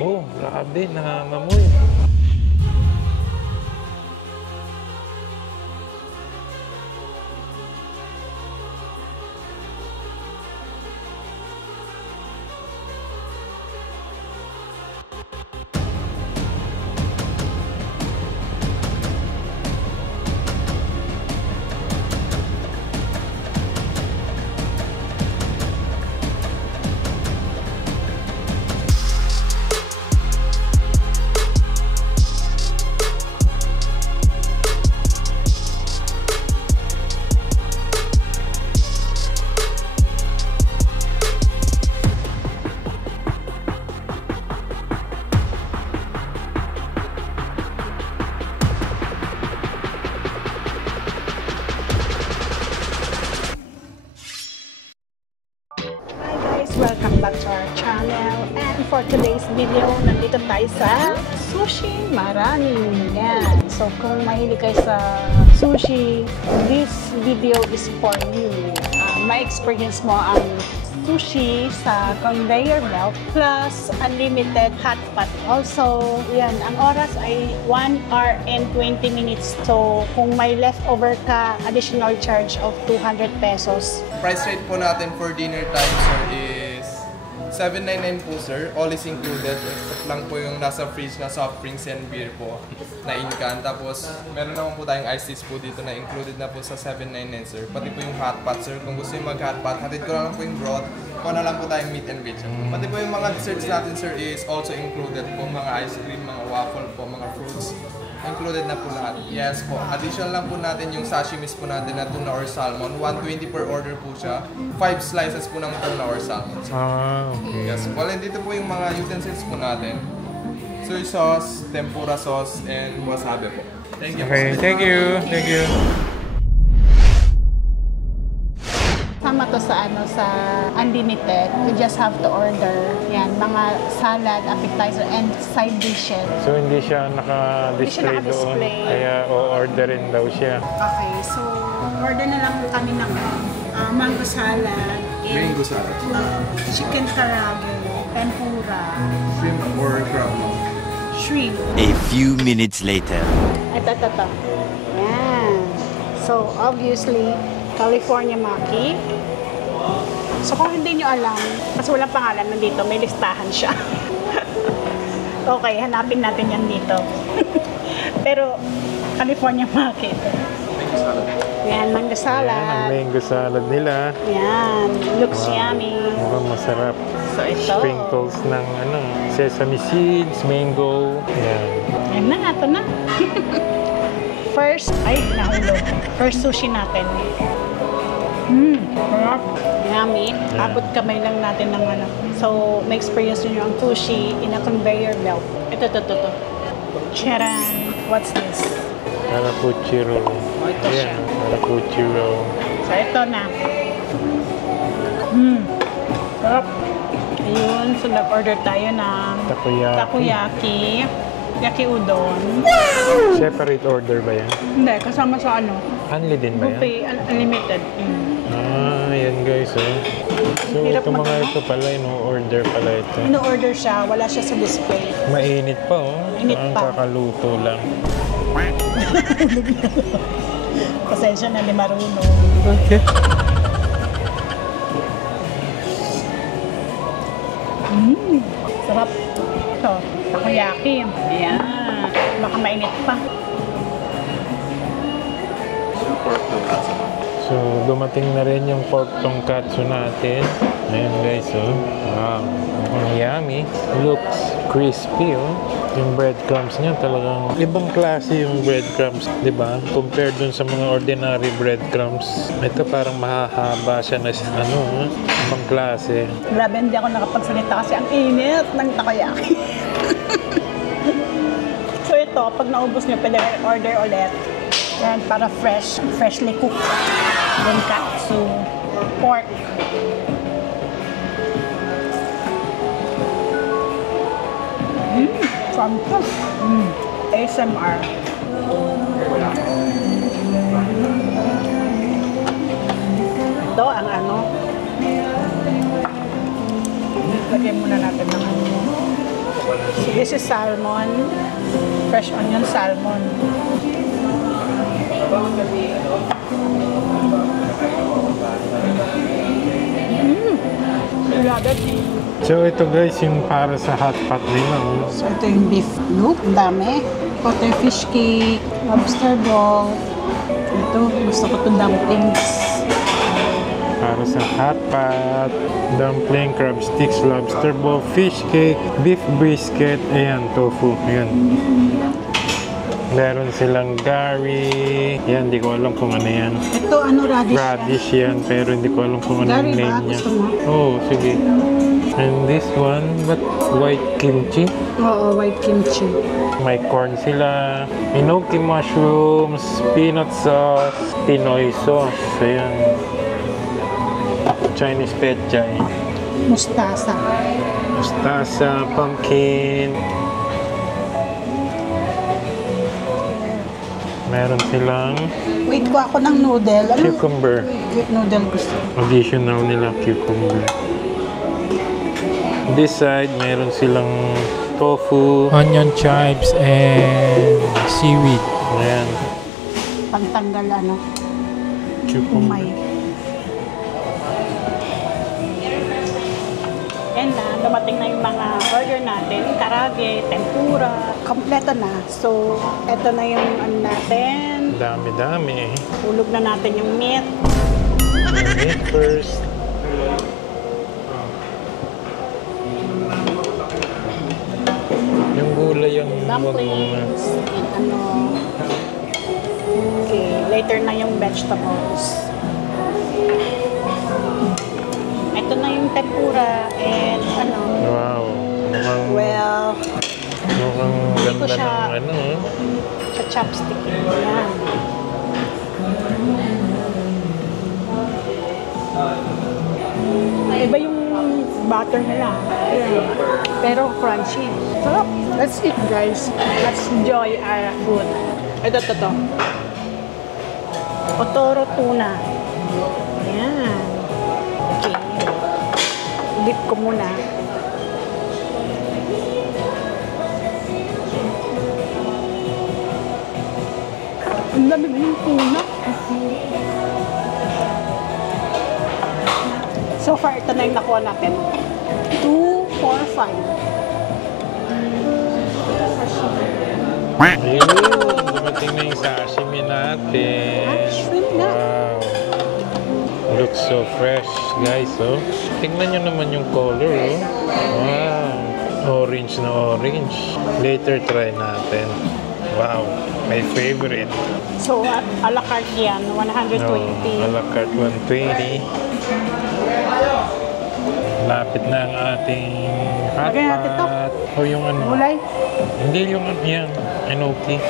Oh, grabe, nangangamoy. Welcome back to our channel, and for today's video, nandito tayo sa Sushi Marani. Yan. So kung mahilig kayo sa sushi, this video is for you. Ma-experience mo ang sushi sa conveyor belt plus unlimited hot pot. Also, yan, ang oras ay 1 hour and 20 minutes. So kung may leftover ka, additional charge of 200 pesos. Price rate po natin for dinner time, sir, is 799 po, sir. All is included. Except lang po yung nasa fridge na soft drinks and beer po na in-can. Tapos, meron naman po tayong iced teas po dito na included na po sa 799, sir. Pati po yung hot pot, sir. Kung gusto yung mag-hot pot, hatid ko lang po yung broth. Kung na lang po tayong meat and veg. Pati po yung mga desserts natin, sir, is also included po. Mga ice cream, mga waffle po, mga fruits. Included na po lahat. Yes po. Additional lang po natin yung sashimis po natin na tuna or salmon. 120 per order po siya. 5 slices po ng tuna or salmon. Okay. Yes po. And dito po yung mga utensils po natin. Soy sauce, tempura sauce, and wasabi po. Thank you. Okay, thank you. Thank you. Sama to sa sa unlimited. You just have to order. Yan, mga salad, appetizer, and side dishes. So hindi siya naka-display doon. Kaya o-orderin daw siya. Okay, so order na lang kami ng mango salad, Mango salad. chicken karaage, tempura, Shrimp or crab. shrimp. A few minutes later. Ito. Yan. So, obviously, California Maki. So, kung hindi nyo alam, kasi walang pangalan nandito, may listahan siya. Okay, hanapin natin yan dito. Pero, California Maki. Mango salad. Yan, mango Ayan, salad. ang mango salad nila. Yan, looks yummy. Mukhang masarap. So, ito. Sprinkles ng sesame seeds, mango. Yan. Yan na, ito na. First, ay, nahulog. First sushi natin. Sarap. Yummy. Abot kamay lang natin ng So, may experience nyo ang sushi in a conveyor belt. Ito. Charan. What's this? Harapuchi roll. Ito siya. Ayan, harapuchi roll. So, ito na. Sarap. Ayun. So, nag-order tayo ng takoyaki. Yaki udon. Separate order ba yan? Hindi, kasama sa Only din ba yan? buffet, unlimited. Yan guys, oh. So, Hirap ito mga ito pala, order pala ito. Ino-order siya, wala siya sa display. Mainit pa, oh. Mainit Ang pa. kakaluto lang. Pasensya na, di marunong. Okay. Sarap. Ito, takoyaki. Ayan. Baka mainit pa. So, dumating na rin yung pork tonkatsu natin. Ayan guys, oh. Wow. Ang yummy. Looks crispy, oh. Yung breadcrumbs niya talagang ibang klase yung breadcrumbs, di ba? Compared dun sa mga ordinary breadcrumbs. Ito parang mahahaba siya na ibang klase. Grabe, hindi ako nakapagsalita kasi ang init ng takoyaki. So ito, pag naubos nyo, pwede order ulit. Yan, para freshly cooked. Tonkatsu, pork. From ASMR. Ito ang lagyan muna natin ng So this is salmon. Fresh onion salmon. Love it. So ito guys, yung para sa hot pot nila. Oh. So ito yung beef loop. Ang dami. Ito yung fish cake, lobster ball. Ito, gusto ko itong dumplings. Para sa hot pot, dumpling, crab sticks, lobster ball, fish cake, beef brisket, ayan, tofu. Ayan. Meron silang gari. Yan, hindi ko alam kung ano yan. Ito, ano, radish. Radish yan, pero hindi ko alam kung ano Gari yung ba? name niya. Gusto mo? Oh, sige. And this one, but white kimchi. Oo, white kimchi. May corn sila, enoki mushrooms, peanut sauce, Pinoy sauce. Ayan. Chinese pechay. Mustasa. Mustasa, pumpkin. Meron silang Wait ko ako ng noodle. Ano? cucumber. Noodle gusto. Additional nila cucumber. This side, meron silang tofu, onion chives, and seaweed. Ayan. Pantanggal ano. Cucumber. Umay. Yan na, dumating na yung mga order natin. Karage, tempura. Kompleto na. So, eto na yung ano natin. Dami-dami. Hulog na natin yung meat. Meat first. Yung gulay yung wag muna. Dumplings. And ano. Okay, later na yung vegetables. Ito na yung tempura and ano. Wow. Mukhang, Well, mukhang hindi ko ganda siya- ng ano. sa chopstick. Yan. Iba yung butter nila. Ayan. Pero crunchy. Sarap. Let's eat, guys. Let's enjoy our food. Ito. Otoro tuna. Ayan. Okay. Dip ko muna. Ang dami ng tuna. So far, ito na yung nakuha natin. 2, 4, 5. Ayun, dumating na yung sashimi natin. Shrimp na. Wow. Looks so fresh, guys. Oh. Tingnan nyo naman yung color. Oh. Wow. Orange na orange. Later try natin. Wow. My favorite. So, a la carte yan, 120. A la carte 120. Lapit na ang ating hot Lagyan natin to. pot. O yung ano. Gulay. Hindi yung ano yan. Enoki.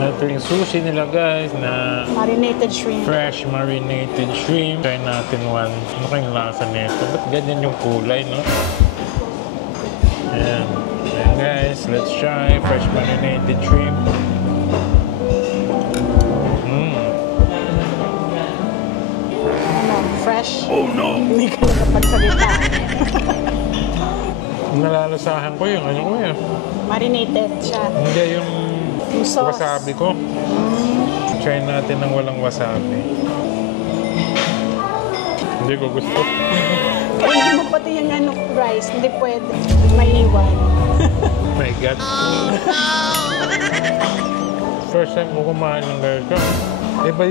Ito yung sushi nila guys na Marinated shrimp. fresh marinated shrimp. Try natin one. Ano kayong lasa nito? Ba't ganyan yung kulay, no? Ayan. Ayan guys, let's try fresh marinated shrimp. Ano, fresh. Oh no! Hindi ka nakapagsalita. Nalalasahan ko yung ano ko yun. Marinated siya. Hindi yung Yung sauce. wasabi ko. Try natin ng walang wasabi. Hindi ko gusto. Hindi mo pati yung ano, rice. Hindi pwede. May iwan. My God. First time ko kumain ng ganito. Iba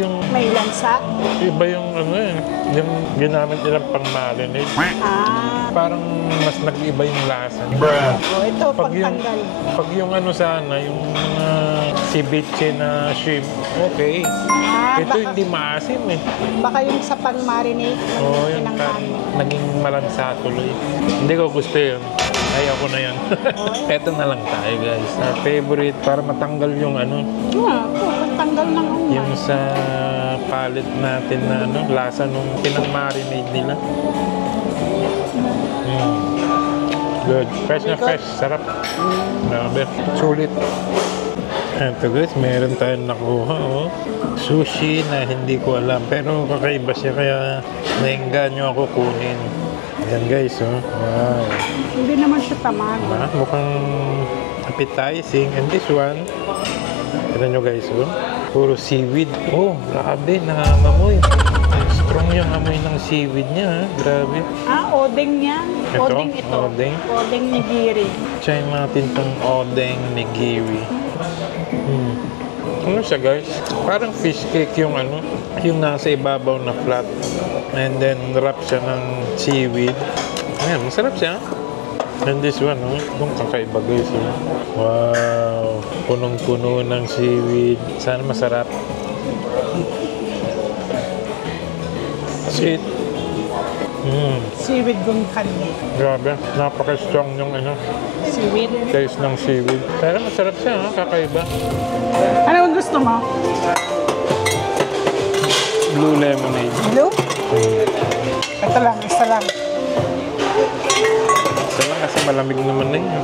yung ano eh. Yung ginamit nilang pang marinade. Ah. Parang mas nag-iba yung lasa. Oh, ito, Pag yung, pagtanggal. pag yung ano sana, yung mga ceviche na shrimp, okay. Ah, Ito baka, hindi maasim eh. baka yung sa pang-marinate. Oo, yung naging malansa tuloy. Hindi ko gusto yun. Ayaw ko na yan. Eto na lang tayo guys. Our favorite para matanggal yung ano, Pagtanggal ng umay. yung sa palate natin na ano, lasa nung pinang-marinade nila. Good. Fresh na fresh. Sarap. Grabe. Sulit. Eto guys, meron tayong nakuha oh. Sushi na hindi ko alam pero kakaiba siya kaya naengganyo ako kunin. Ayan guys oh. Wow. Hindi naman siya tamad. Mukhang appetizing. And this one, tignan nyo guys oh. Puro seaweed. Oh, grabe, nangangamoy. Strong yung amoy ng seaweed niya ha. Grabe. Odeng yan. Ito? Odeng ito. Odeng? Odeng nigiri. Try natin tong odeng nigiri. Ano siya guys? Parang fish cake yung ano, yung nasa ibabaw na flat. And then wrap siya ng seaweed. Ayan, masarap siya. And this one, oh, itong kakaiba guys. Oh. Wow, punong-puno ng seaweed. Sana masarap. Sweet. Seaweed gunkali. Grabe, napaka-strong yung ano, Seaweed. taste ng seaweed. Pero masarap siya, ha? Kakaiba. Ano ang gusto mo? Blue lemonade. Blue? Ito lang, isa lang. Isa lang kasi malamig naman na yun.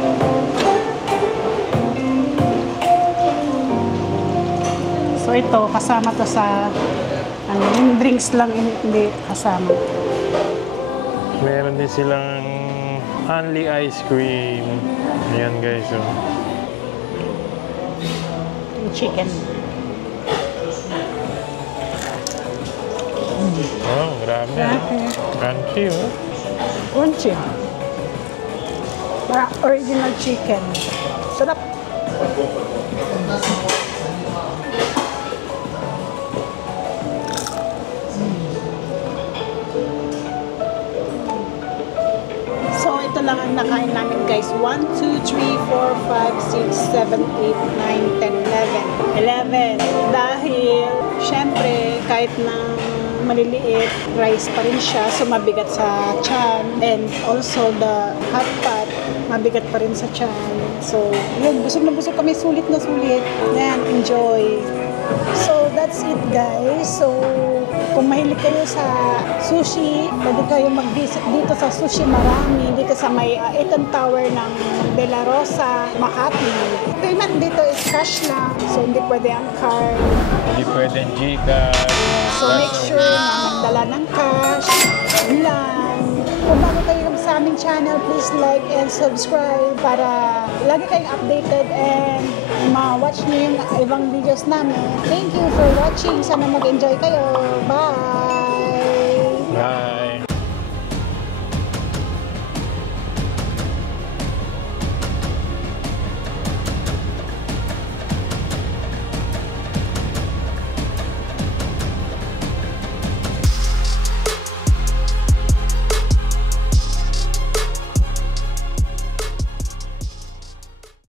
So ito, kasama to sa yung drinks lang, hindi kasama. Meron din silang only ice cream. Ayan guys, oh. Yung chicken. Oh, grabe. Crunchy, oh. Crunchy. Parang original chicken. Sarap. So ito lang ang nakain namin guys. 1, 2, 3, 4, 5, 6, 7, 8, 9, 10, 11. 11. Dahil, syempre, kahit na maliliit, rice pa rin siya, so mabigat sa tiyan. And also the hot pot, mabigat pa rin sa tiyan. So, yun, busog na busog kami, sulit na sulit. Yan, enjoy. So, that's it guys. So, kung mahilig kayo sa sushi, pwede kayo mag-visit dito sa Sushi Marami, dito sa may Eton Tower ng De La Rosa, Makati. Payment dito is cash lang, so hindi pwede ang card. Hindi pwedeng Gcash. So make sure na magdala ng cash lang. Kung bago kayo sa aming channel, please like and subscribe para lagi kayong updated and ma-watch niyo yung ibang videos namin. Thank you for watching. Sana mag-enjoy kayo. Bye!